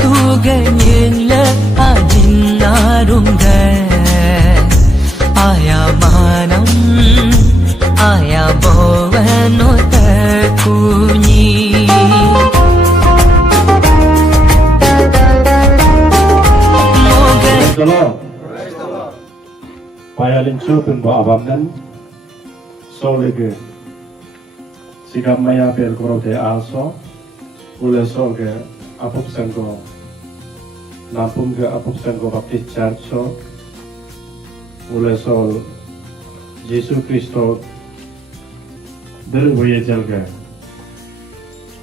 tu ganyin le ajin narunga aya manam aya bovano takuni Praise the Lord. Payalin chupin bo abam nan solige sigamaya pel korote also ule soge Apop Sango nampum ke Apop Sango Baptist Church so ule sol Yesus Kristo dari boye jalga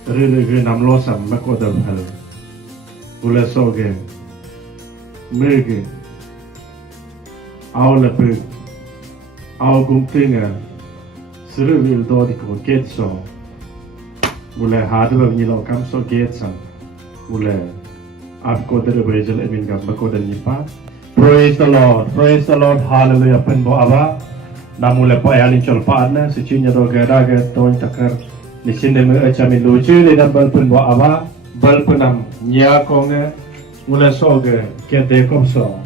dari namlo sam makodam hal ule soge Mege au lepe au gumtinga sirvil dodi ko getso ule hadwa nilo kamso getsan ule apko dere bejel emin gam bako nipa. Praise the Lord, hallelujah. Pen bo aba namule pa yalin chol paana si chinya do gada ton takar ni sinde me achami luchi le dan bal pen bo aba bal penam nya konge ule soge ke de komso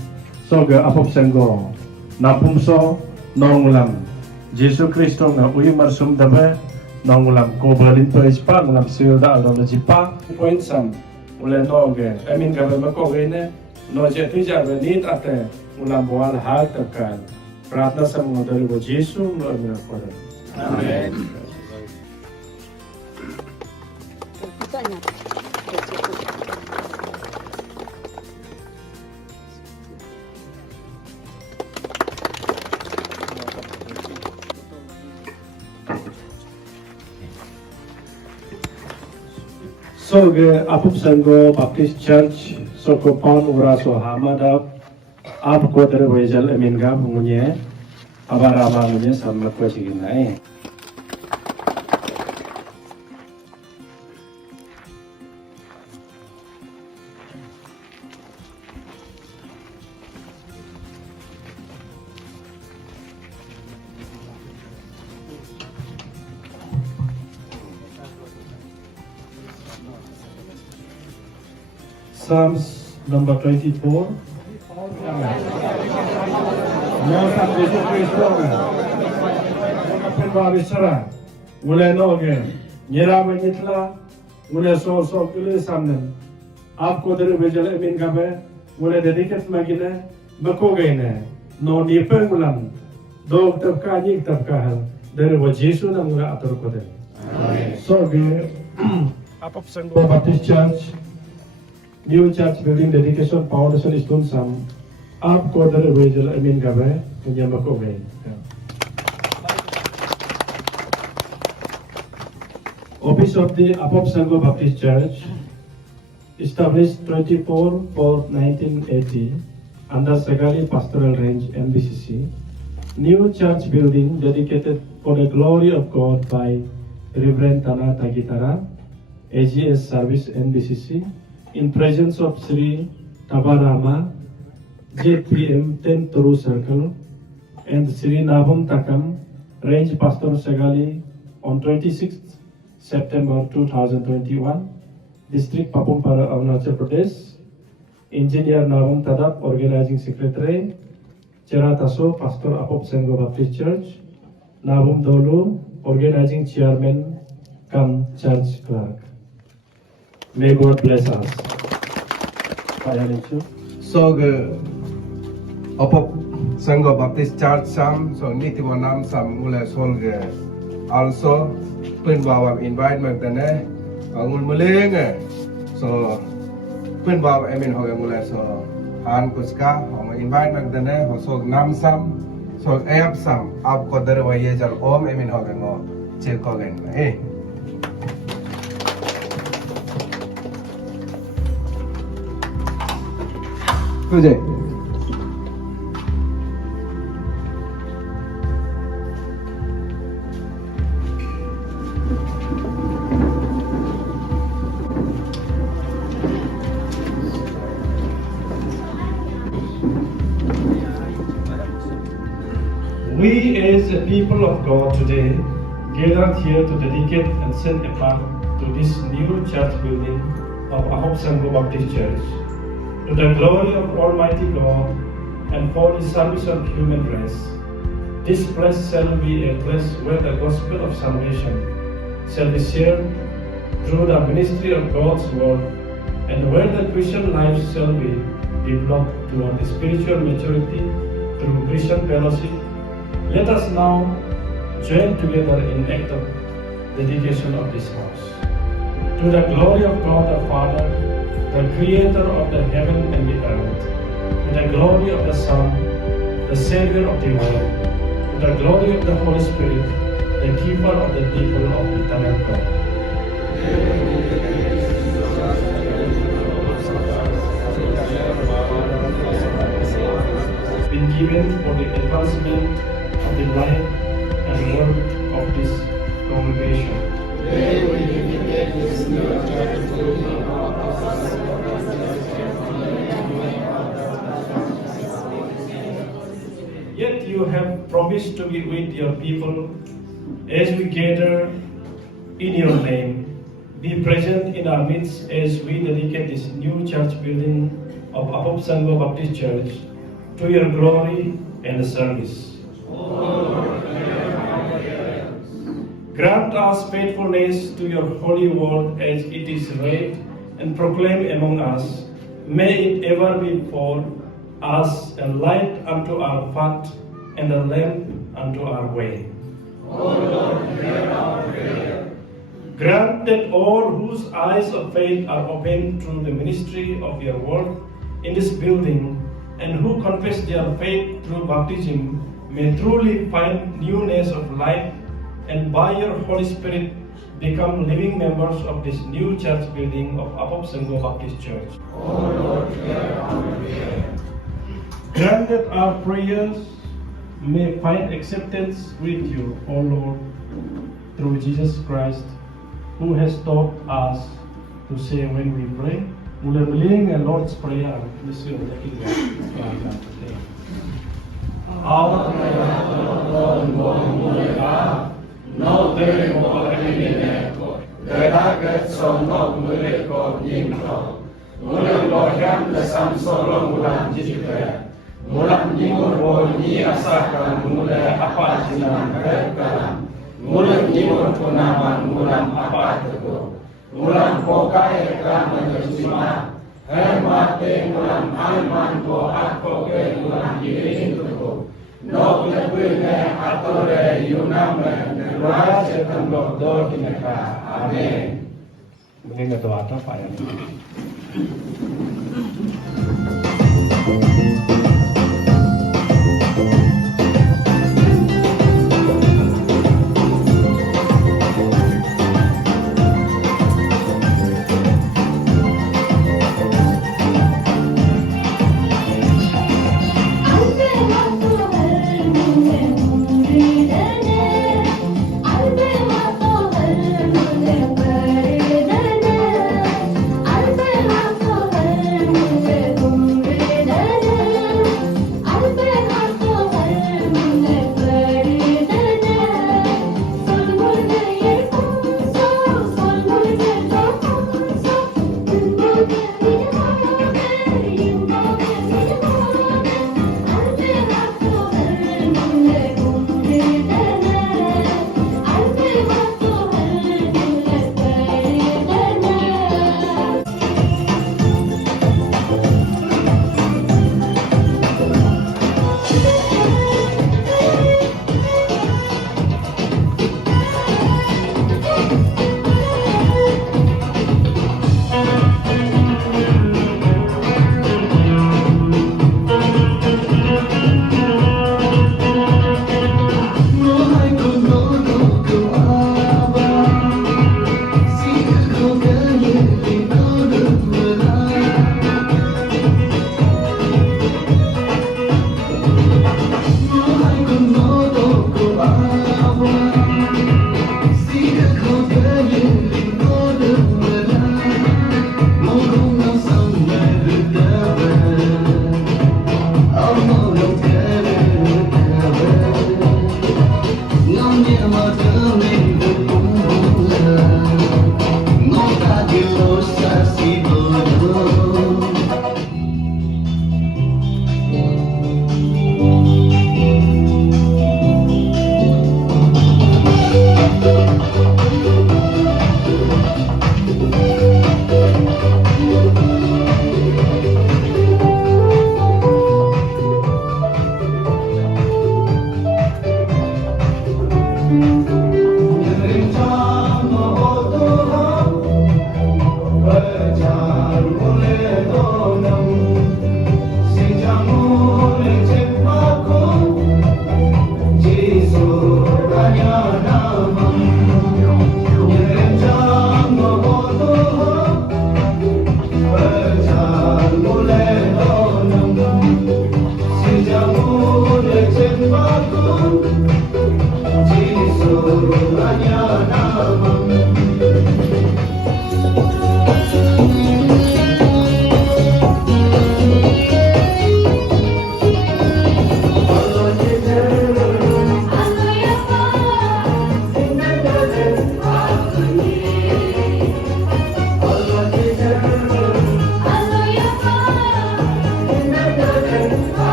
soge Apop Sango napum so nongulam Yesus Kristo nga uy marsum dabe nongulam ko balin to ispa ngulam sil da alon jipa point sam ule noge emin gabe mako gene no je tu jabe nit ate ulam boal hal takal pratna sam ngodari bo Yesu no amina koda amen. So Apop Sango Baptist Church so compound ura so hamada ab kodere wejal emin gam munye abarama munye samma ko siginai. Psalms number 24. Nyata Yesus Kristus. Penwa bisara. Mulai noge. Nyera menyitla. Mulai so kule samnen. Aap ko dere bejal emin gabe. Mulai dediket magine. Bako gaine. No nipen mulam. Dog tabka nyik tabka hal. Dere wa Yesu na mulai atur ko dere. So Apop Sango Baptist Church. New church building dedication foundation is done some up quarter region emin gabe punya mako gain. Office of the Apop Sango Baptist Church established 24/4/1980 under Sagalee Pastoral Range NBCC. New church building dedicated for the glory of God by Reverend Tana Tagitara, AGS Service NBCC. In presence of Sri Tabarama, JPM 10 Turu Circle, and Sri Nabam Takam, Range Pastor Sagalee, on 26th September 2021, District Papumpara, Arunachal Pradesh, Engineer Nabam Tadap, Organizing Secretary, Cherataso, Pastor Apop Sango Baptist Church, Nabam Dolu, Organizing Chairman, Kam Church Clerk. May God bless us. So Apop Sango Baptist Church sam so nitiwanam sam mula solge also pen bawa invite magdane angul muleng so pen bawa emin hoge mula so han kuska hom invite magdane ho so nam sam so app sam ap ko dare waye jal om emin hoge ngo che ko gen Today. We as a people of God today gathered here to dedicate and send apart to this new church building of Apop Sango Baptist Church, to the glory of Almighty God and for the service of human race. This place shall be a place where the gospel of salvation shall be shared through the ministry of God's word, and where the Christian life shall be developed toward spiritual maturity through Christian fellowship. Let us now join together in act of dedication of this house. To the glory of God the Father, the Creator of the heaven and the earth, to the glory of the Son, the Savior of the world, to the glory of the Holy Spirit, the keeper of the people of eternal God. Been given for the advancement of the life and work of this congregation. Yet you have promised to be with your people as we gather in your name. Be present in our midst as we dedicate this new church building of Apop Sango Baptist Church to your glory and service. Grant us faithfulness to your holy word as it is read and proclaimed among us. May it ever be for us a light unto our path and a lamp unto our way. O Lord, hear our prayer. Grant that all whose eyes of faith are opened through the ministry of your word in this building, and who confess their faith through baptism, may truly find newness of life, and by your Holy Spirit become living members of this new church building of Apop Sango Baptist Church. O Lord, hear our prayer. Grant that our prayers may find acceptance with you, O Lord, through Jesus Christ, who has taught us to say when we pray. Mulai meling and Lord's Prayer. Our no very more the target so no miracle in Mulan Lordam the Sam Solo Mulan Jipre Mulan Nimur Ni Asaka Mula Apatinan Kalam Mulan Nimur Punaman Mulan Apatago Mulan Pokai Raman Sima Hermate Mulan Alman Ko Ako Mulan Yirin Tuko No Pune Atore Yunam Raja Tango Dokinaka. Amen. Mungkin ketua apa Pak ya? Al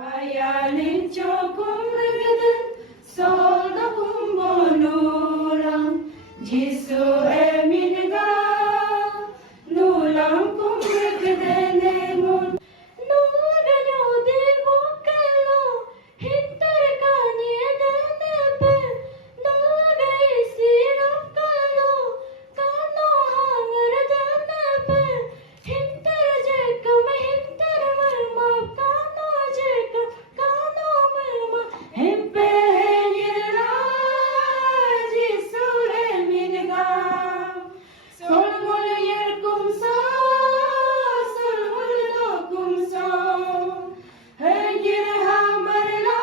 Ayalin chokum legadan solda kumbonulam Jisu eminga nulam kum legadan emun nuganyo devo kalo hintar kanye danepe nugai siram kalo kano hangar danepe hintar jekam hintar marma kano jekam kano marma hempe yira Jisu eminga solmul yerkum so solmul dokum so hegir hamarla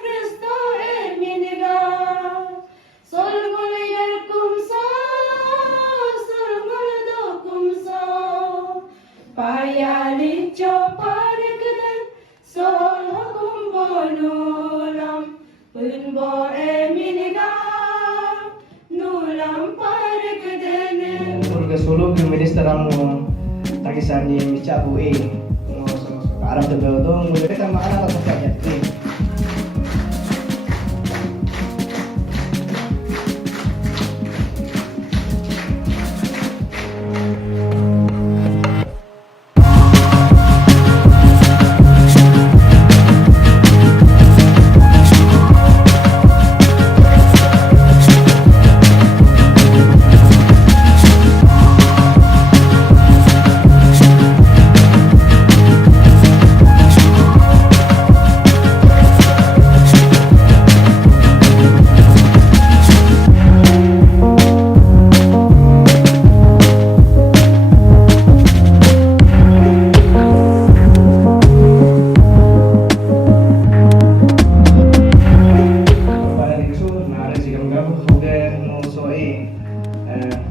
Kristo eminga solmul yerkum so solmul dokum so payalin choparikdan sol hukum bonulam punbo eminga nulam parikdan Urga solo ke minister ang tagisan ni Michabu Arab de Beldo mulai kita mana lah saja ni.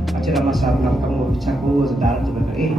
Acara masa nak kamu bicaku sedar tu berkali.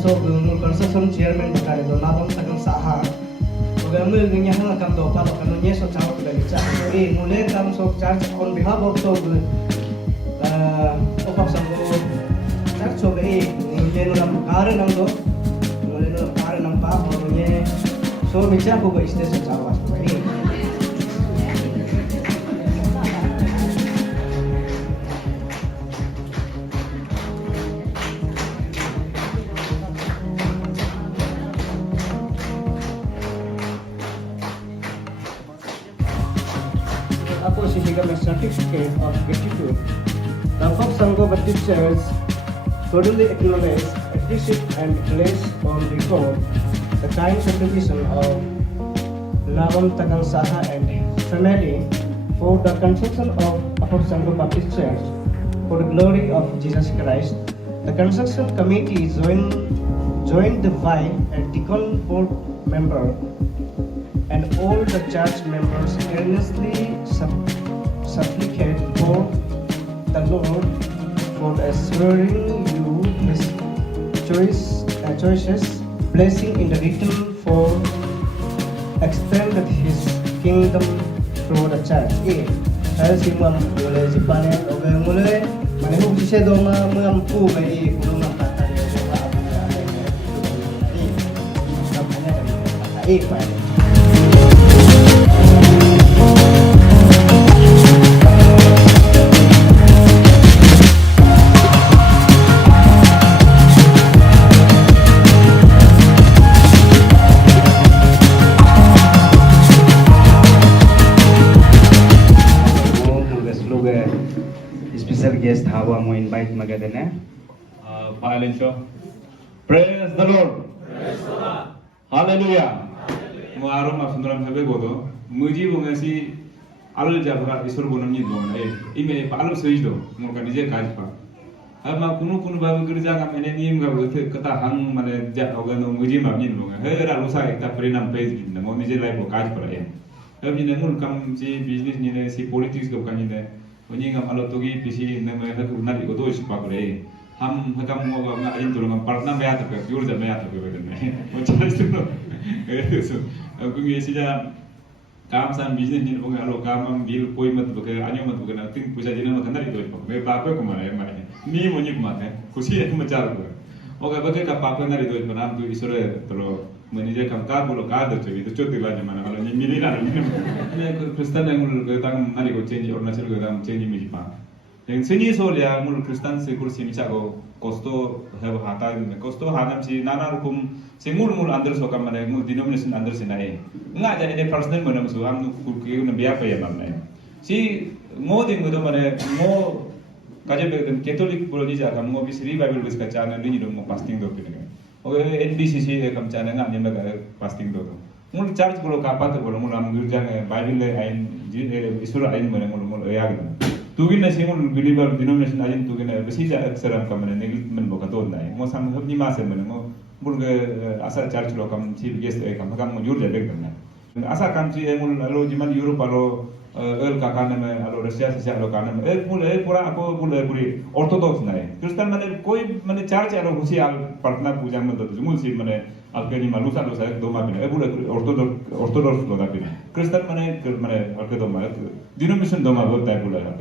So construction chairman kare do nabam takang saha gamil ganya hang kam do pa kan nye so chaw da bicha mule kam so charge on behalf of so Apop Sango charge so nye no nam kare nam do mule no kare nam pa ho nye so bicha ko iste so chaw was Ako sibigyan ng certificate of gratitude. The Apop Sango Baptist Church totally acknowledge, appreciate and place on record the kind contribution of Labam Tagang Saha and family for the construction of Apop Sango Baptist Church for the glory of Jesus Christ. The construction committee joined the vine and deacon board member and all the church members earnestly supplicate for the Lord for assuring you His choices, blessing in the return for extended His kingdom through the church. Saya simam mulai si panen, oke mulai mana hu si sedoma mengampu bagi kurung kata dia juga abu ya, namanya dari kata panen. bawa mau invite magadana. Violin show. Praise the Lord. Hallelujah. Muarum asundaram sabe godo. Muji bungasi alul jabra isur bonam ni don. Ime palum sejdo. Muka nije kaj pa. Ama kunu babu kerja kam ene nim ga bote kata hang mane ja ogano muji mam nin bunga. He ra lusa ekta perinam page bin. Mo nije lai bo kaj pa ya. Abi ne mul kam si business ni ne si politics go kan ni ne. Oni ngam alo togi pisi ne me ha kunali go do si pa kore. हम हम वो अपना इन दोनों partner में आता है your जब में आता है बेटे में वो चल सुनो क्योंकि ऐसी जा काम साम बिजनेस नहीं होगा लो काम हम बिल कोई मत बके आने मत बके ना तिंग पूछा जिन्हें मत कंधा रितोज पक मैं पापे को मारे नहीं मुझे कुमार है खुशी है मचार को ओके बके का पापे ना रितोज में नाम तो इसोरे तो लो मैनेजर काम कार बोलो कार दर्ज भी तो चोटी बाज माना वाला नहीं मिली ना नहीं क्रिस्टन ने मुझे तांग नारी को चेंज और नेचुरल को तांग चेंज मिली पा yang seni soalnya mul Kristen sekur sini cago kosto have hata kosto hanam si nana rukum sengul mul under so kam mana mul denomination under sinai nggak jadi ini personal mana musuh am nu kurki nu biar apa ya mana si mo ding itu mana mo kaje begitu Katolik boleh jadi kam mo bis revival bis kacana ni dong mo fasting do kini oke NBCC kam cana nggak nyampe ke fasting do mul church boleh kapan tuh boleh mul am gereja Bible ain isur ain mana mul ya gitu Tugin na singul believer denomination ajin tugin na besi ja aksaram kam na negil men boka to na mo sam hab ni ma se men mo bulge asa church lo kam chief guest e kam mo jur ja bek na asa kam chi mul alo jiman Europe alo el ka kan me alo Russia se alo kan me mul pura ako mul puri orthodox na Kristen mane koi mane church alo husi al partner puja me to mul si mane alkeni malusa do sa do ma bine bul orthodox lo da bine Kristen mane alke do ma denomination do ma bo tai bul ya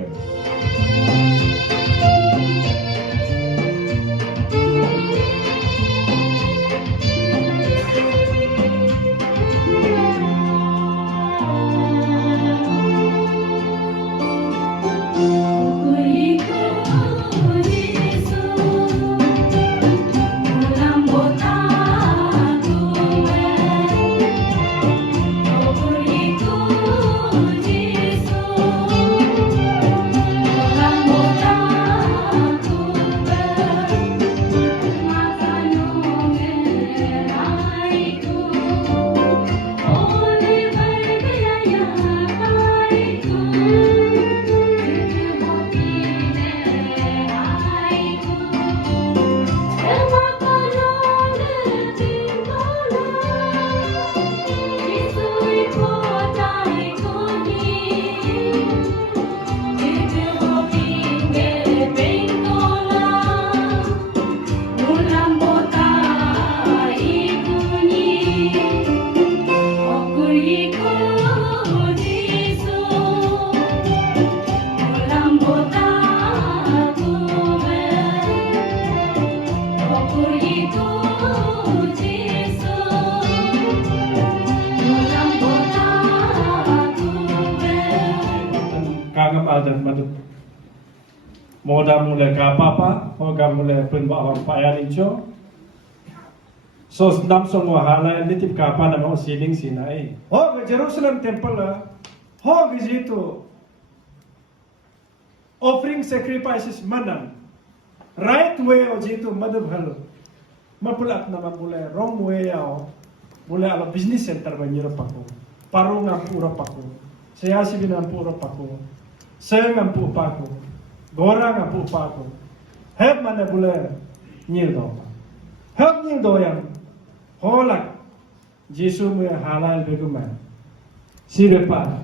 Moda mulai kapapa, moga mulai penbawa payanin cho. So nam semua halai ini tip kapa nama siling sinai. Oh ke Jerusalem temple lah, oh ke situ offering sacrifices mana, right way oh situ madhab halu, mapulat nama mulai wrong way oh, mulai ala business center banjir paku, parung ampu paku, siasi bin ampu paku, seng ampu paku. Gorang apu paku, heb mana boleh nyildo, heb nyildo yang holak, Yesus me halal beguman. Siapa?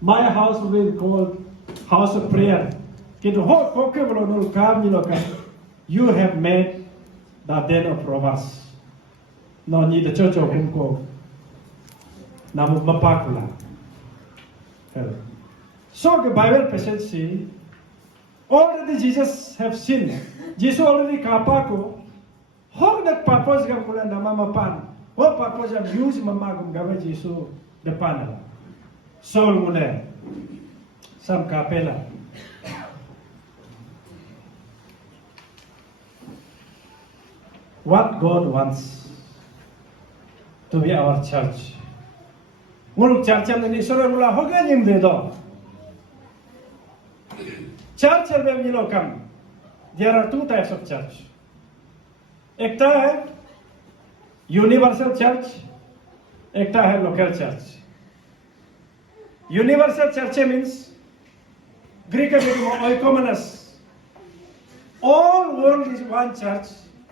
My house will be called house of prayer. Kita hok koke belum nol kam nyilokan. You have made the den of robbers. No ni the church of humko. Namu mapakula. So the Bible passage say. Already Jesus have sinned. Jesus already kapako. Hok that purpose gam kulan nama mapan. Hok purpose gam use mamagum gawe Jesus depan. Sol mulai. Sam kapela. What God wants to be our church. Muluk church ni sore mula hoga nyim dedo. Church yang belum nyilokam, there are two types of church. एकटा है universal church, एकटा है local church. Universal church means Greek oikomenos. All world is one church.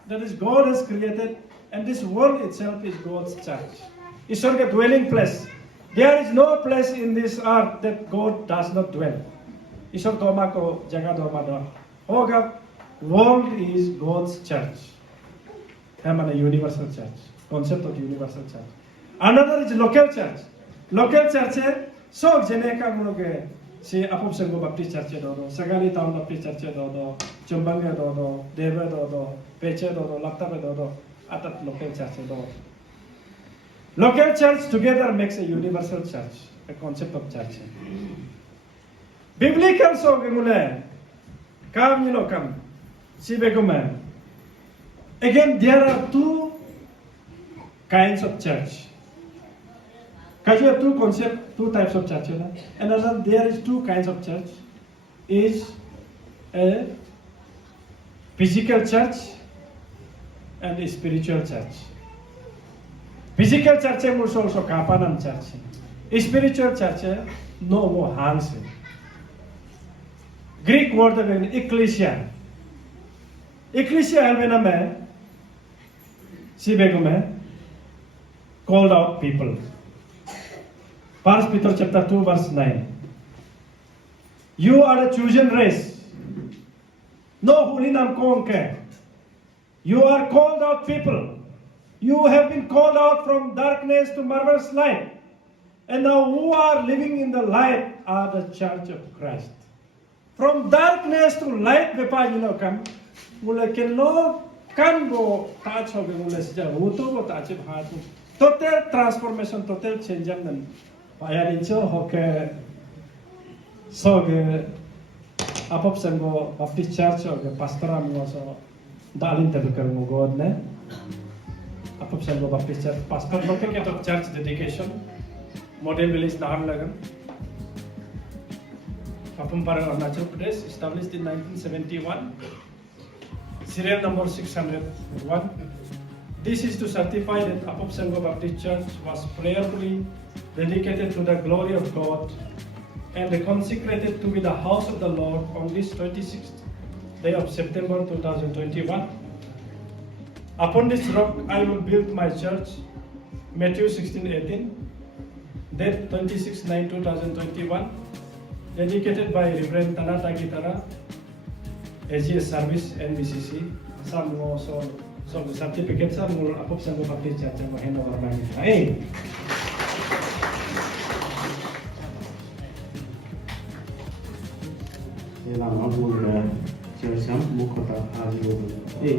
That is, God has created, and this world itself is God's church. It's not a dwelling place. There is no place in this earth that God does not dwell. ईश्वर दोमा को जगह दोमा दो होगा. World is God's church. है माने universal church. Concept of universal church. Another is local church. Local church है sok jene ka muloge si Apop Sango Baptist Church do, Sagalee Town Baptist Church do, Chumbanga do, Deva do, Peche do, Laptap do, atat local church do. Local church together makes a universal church, a concept of church. Biblical so gemule kam ni lokam si begume. Again, there are two kinds of church. Because you have two concepts, two types of church. And another, there is two kinds of church. Is a physical church and a spiritual church. Physical church is also kapanam church. Spiritual church no more hands. Greek word is ecclesia. Ecclesia है मैं सीबेगो में called out people. 1 Peter chapter 2 verse 9. You are a chosen race. No hulinam konke. You are called out people. You have been called out from darkness to marvelous light. And now who are living in the light are the church of Christ. From darkness to light bepa come. Mula kenno kan go touch hoge mula sija uto go touch bhat. Total transformation, total change am Paya nicho hoke soge Apop Sango Baptist Church hoge Pastoral mo so dalin tebekar mo God ne Apop Sango Baptist Church pastor hoke ke to church dedication model village naam lagan Papumpara Arunachal Pradesh, established in 1971, serial number 601. This is to certify that Apop Sango Baptist Church was prayerfully dedicated to the glory of God and consecrated to be the house of the Lord on this 26th day of September 2021. Upon this rock I will build my church, Matthew 16:18, date 26/9/2021, dedicated by Reverend Tanata Gitara, AGS Service, NBCC. Some also some certificates are more Apop Sango Baptist Church and hand over my hey. Elam abul churcham mukhata haji hey.